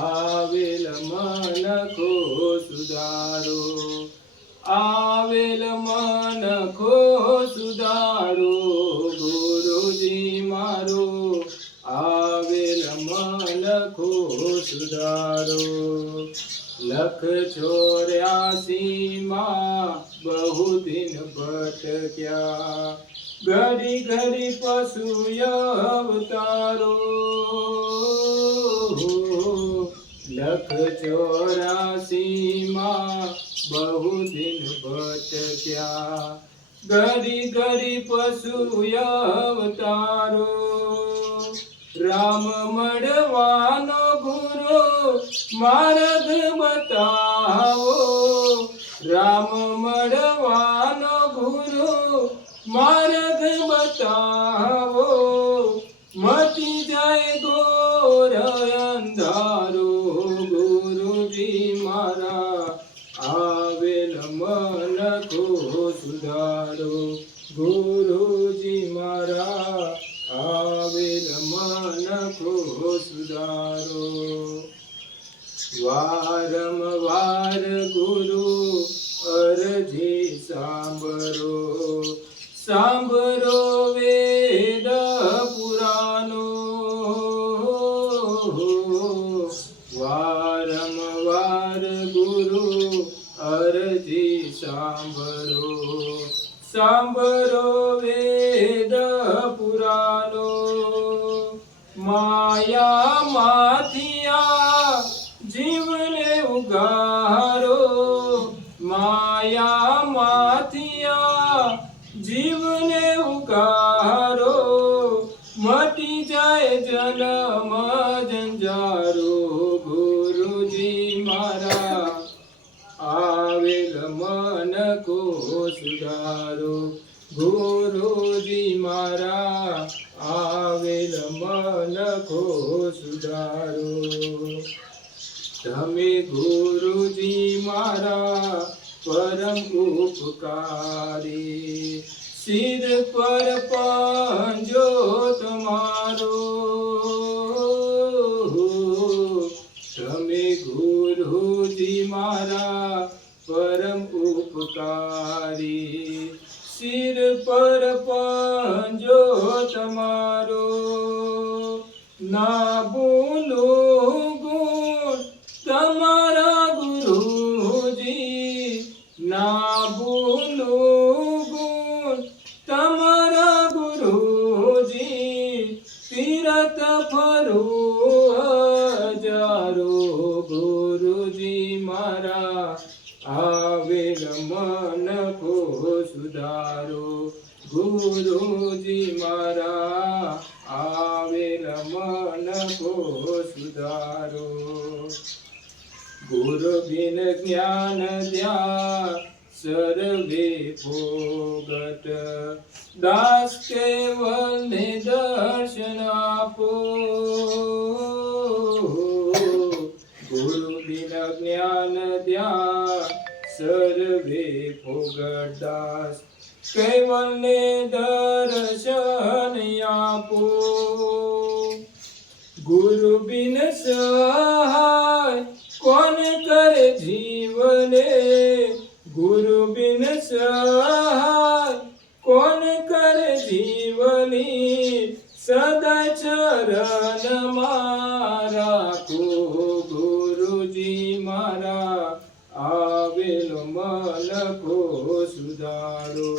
આવેલ મન કો સુધારો, આવેલ મન કો સુધારો, ગુરુજી મારો આવેલ મન કો સુધારો। 184 માં બહુ દિન ભટક્યા, ઘડી ઘડી પશુ અવતારો। 184 માં બહુ દિન ભટક્યા, ઘડી ઘડી પશુ અવતારો। રામ મળવાનો ગુરુ માર્ગ બતાવો, રામ મળવાનો ગુરુ માર્ગ બતાવો, મટી જાય ઘોર અંધારો। ગુરુજી મારા આવેલ મન કો સુધારો, ગુરુજી મારા આવેલ મન કો સુધારો। વારંવાર ગુરુ અરજી સાંભળો, સાંભળો વેદ પુરાનો। વારંવાર ગુરુ અરજી સાંભળો, સાંભળો વેદ પુરાનો। માયા માંથી આ જીવને ઉગારો, માયા માંથી આ જીવને ઉગારો, મટી જાય જન્મ જંજારો। ગુરુજી મારા આવેલ મન કો સુધારો, ગુરુજી મારા આવેલ મન કો સુધારો। તમે ગુરુજી મારા પરમ ઉપકારી, સિર પર પંજો તમારો। તમે ગુરુજી મારા પરમ ઉપકારી, સિર પર પંજો તમારો। ના ભૂલું ગુણ તમારા ગુરુજી, ના ભૂલું ગુણ તમારા ગુરુજી, તીરથ ફરું હજારો। ગુરુજી મારા આવેલ મન કો સુધારો, ગુરુજી મારા આવેલ મન કો સુધારો। ગુરુ બિન જ્ઞાન ધ્યાન સર્વે ભોગટ, દાસ કેવલ ને દર્શન આપો। ગુરુ બિન જ્ઞાન ધ્યાન સર્વે ભોગટ, દાસ કેવલ ને દર્શન આપો। ગુરુ બિન સહાય કોણ કરે જીવને, ગુરુ બિન સહાય કોણ કરે જીવની, સદા ચરણ રાખો। ગુરુજી મારા આવેલ મન કો સુધારો,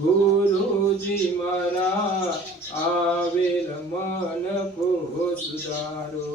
ગુરુજી મારા આવેલ મન કો સુધારો।